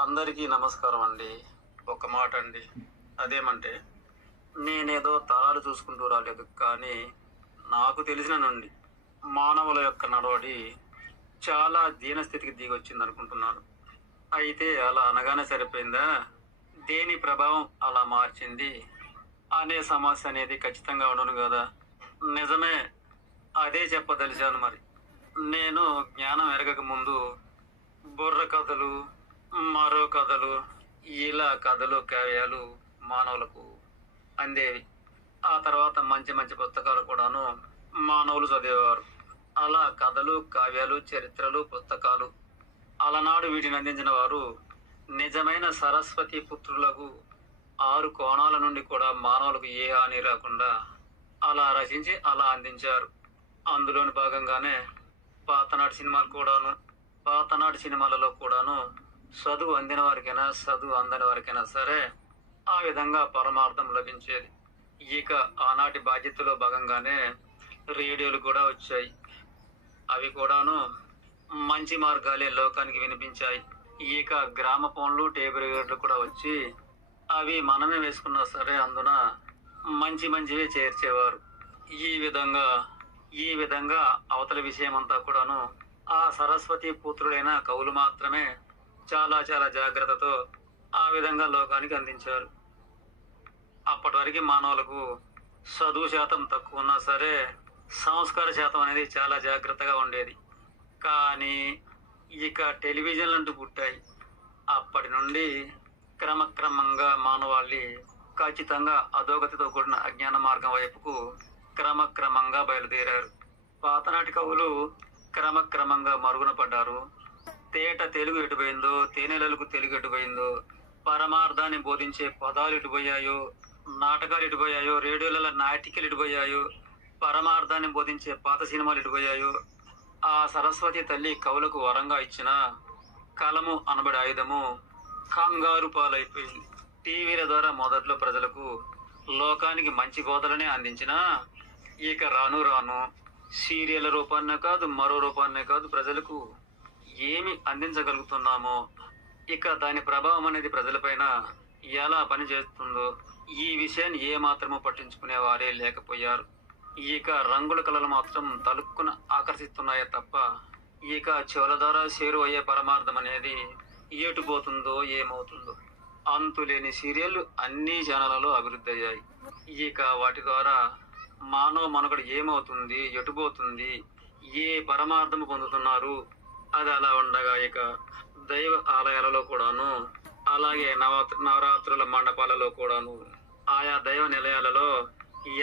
అందరికీ నమస్కారం అండి. ఒక మాట అండి అదేమంటే నేనేదో తరాలు చూసుకుంటూ రాలేదు కానీ నాకు తెలిసిన నుండి మానవుల యొక్క నడవడి చాలా దీనస్థితికి దిగొచ్చింది అనుకుంటున్నాను. అయితే అలా అనగానే సరిపోయిందా? దేని ప్రభావం అలా మార్చింది? అనే సమస్య అనేది ఖచ్చితంగా ఉండను కదా. నిజమే అదే చెప్పదలిచాను మరి. నేను జ్ఞానం ఎరగక ముందు బుర్ర కథలు మరో కథలు ఇలా కథలు కావ్యాలు మానవులకు అందేవి. ఆ తర్వాత మంచి మంచి పుస్తకాలు కూడాను మానవులు చదివేవారు. అలా కథలు కావ్యాలు చరిత్రలు పుస్తకాలు అలనాడు వీటిని అందించిన వారు నిజమైన సరస్వతి పుత్రులకు ఆరు కోణాల నుండి కూడా మానవులకు ఏ హాని రాకుండా అలా రచించి అలా అందించారు. అందులోని భాగంగానే పాతనాటి సినిమాలు కూడాను పాతనాటి సినిమాలలో కూడాను చదువు అందిన వారికైనా చదువు అందని వారికైనా సరే ఆ విధంగా పరమార్థం లభించేది. ఇక ఆనాటి బాధ్యతలో భాగంగానే రేడియోలు కూడా వచ్చాయి. అవి కూడాను మంచి మార్గాలే లోకానికి వినిపించాయి. ఇక గ్రామ ఫోన్లు టేబుల్ రేడియోలు కూడా వచ్చి అవి మనమే వేసుకున్నా సరే అందున మంచి మంచివే చేర్చేవారు. ఈ విధంగా ఈ విధంగా అవతల విషయం అంతా కూడాను ఆ సరస్వతి పుత్రుడైన కవులు మాత్రమే చాలా చాలా జాగ్రత్తతో ఆ విధంగా లోకానికి అందించారు. అప్పటి వరకు మానవులకు చదువు శాతం తక్కువ ఉన్నా సరే సంస్కార శాతం అనేది చాలా జాగ్రత్తగా ఉండేది. కానీ ఇక టెలివిజన్లు అంటూ పుట్టాయి. అప్పటి నుండి క్రమక్రమంగా మానవాళి ఖచ్చితంగా అధోగతితో కూడిన అజ్ఞాన మార్గం వైపుకు క్రమక్రమంగా బయలుదేరారు. పాతనాటి కవులు క్రమక్రమంగా మరుగున పడ్డారు. తేట తెలుగు ఎటుపోయిందో తేనెలలకు తెలుగు ఎటుపోయిందో పరమార్థాన్ని బోధించే పదాలు ఎటుపోయాయో నాటకాలు ఎటుపోయాయో రేడియోలలో నాటికలు ఎటుపోయాయో పరమార్థాన్ని బోధించే పాత సినిమాలు ఎటుపోయాయో ఆ సరస్వతి తల్లి కవులకు వరంగా ఇచ్చిన కలము అనబడే ఆయుధము కంగారు పాలైపోయింది. టీవీల ద్వారా మొదట్లో ప్రజలకు లోకానికి మంచి బోధలనే అందించిన ఇక రాను రాను. సీరియల్ రూపాన్నే కాదు మరో రూపాన్నే కాదు ప్రజలకు ఏమి అందించగలుగుతున్నామో? ఇక దాని ప్రభావం అనేది ప్రజలపైన ఎలా పనిచేస్తుందో ఈ విషయాన్ని ఏ మాత్రము పట్టించుకునే వారే లేకపోయారు. ఇక రంగుల కళలు మాత్రం తలుక్కున ఆకర్షిస్తున్నాయే తప్ప ఇక చెవుల ద్వారా చేరు అయ్యే పరమార్థం అనేది ఏటుపోతుందో ఏమవుతుందో. అంతులేని సీరియళ్ళు అన్ని ఛానళ్ళలో అభివృద్ధి అయ్యాయి. ఇక వాటి ద్వారా మానవ మనుగడ ఏమవుతుంది ఎటుపోతుంది ఏ పరమార్థము పొందుతున్నారు అది అలా ఉండగా ఇక దైవ ఆలయాలలో కూడాను అలాగే నవ నవరాత్రుల మండపాలలో కూడాను ఆయా దైవ నిలయాలలో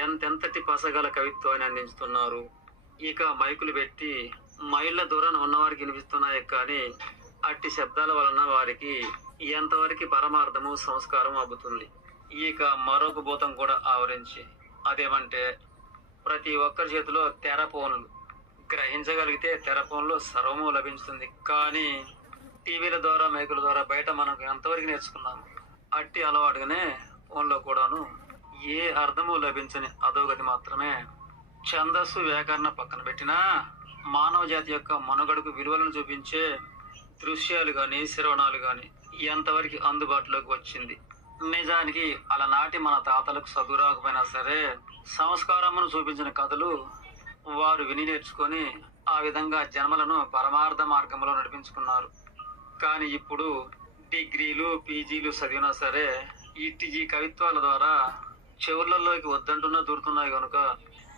ఎంతెంతటి పసగల కవిత్వాన్ని అందించుతున్నారు. ఇక మైకులు పెట్టి మైళ్ళ దూరాన ఉన్నవారికి వినిపిస్తున్నాయి కానీ అట్టి శబ్దాల వలన వారికి ఎంతవరకు పరమార్థము సంస్కారం అబ్బుతుంది. ఇక మరొక భూతం కూడా ఆవరించి అదేమంటే ప్రతి ఒక్కరి చేతిలో తెర ఫోన్లు గ్రహించగలిగితే తెర ఫోన్లో సర్వము లభించుతుంది. కానీ టీవీల ద్వారా మైకుల ద్వారా బయట మనకు ఎంతవరకు నేర్చుకున్నాము? అట్టి అలవాటుగానే ఫోన్లో కూడాను ఏ అర్థము లభించని అధోగతి మాత్రమే ఛందస్సు వ్యాకరణ పక్కన పెట్టినా మానవ జాతి యొక్క మనుగడకు విలువలను చూపించే దృశ్యాలు కానీ శ్రవణాలు కానీ ఎంతవరకు అందుబాటులోకి వచ్చింది? నిజానికి అలనాటి మన తాతలకు చదువురాకపోయినా సరే సంస్కారమును చూపించిన కథలు వారు విని నేర్చుకొని ఆ విధంగా జన్మలను పరమార్థ మార్గంలో నడిపించుకున్నారు. కానీ ఇప్పుడు డిగ్రీలు పీజీలు చదివినా సరే ఇట్టి కవిత్వాల ద్వారా చెవులలోకి వద్దంటున్నా దూరుతున్నాయి కనుక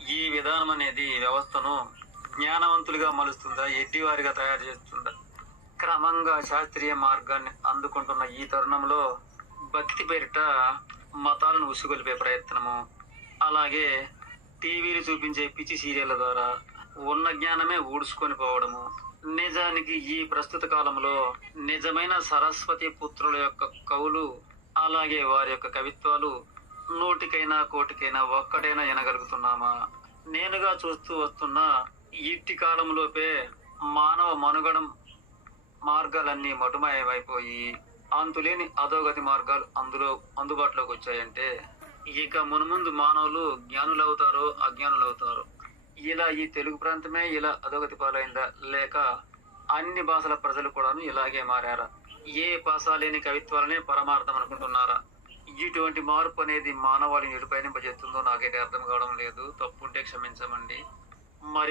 ఈ విధానం అనేది వ్యవస్థను జ్ఞానవంతులుగా మలుస్తుందా ఎడ్డివారిగా తయారు చేస్తుందా? క్రమంగా శాస్త్రీయ మార్గాన్ని అందుకుంటున్న ఈ తరుణంలో భక్తి పేరిట మతాలను ఉసుగొలిపే ప్రయత్నము అలాగే టీవీలు చూపించే పిచ్చి సీరియళ్ళ ద్వారా ఉన్న జ్ఞానమే ఊడ్చుకొని పోవడము. నిజానికి ఈ ప్రస్తుత కాలంలో నిజమైన సరస్వతి పుత్రుల యొక్క కవులు అలాగే వారి యొక్క కవిత్వాలు నోటికైనా కోటికైనా ఒక్కటైనా వినగలుగుతున్నామా? నేనుగా చూస్తూ వస్తున్న ఇట్టి కాలంలోపే మానవ మనుగడం మార్గాలన్నీ మటుమాయమైపోయి అంతులేని అధోగతి మార్గాలు అందులో అందుబాటులోకి వచ్చాయంటే ఇక మునుముందు మానవులు జ్ఞానులు అవుతారో అజ్ఞానులు అవుతారో ఇలా ఈ తెలుగు ప్రాంతమే ఇలా అధోగతి పాలైందా? లేక అన్ని భాషల ప్రజలు కూడాను ఇలాగే మారారా? ఏ భాష లేని కవిత్వాలనే పరమార్థం అనుకుంటున్నారా? ఇటువంటి మార్పు అనేది మానవాళిని ఎటు నాకైతే అర్థం కావడం లేదు. తప్పుంటే క్షమించమండి. మరి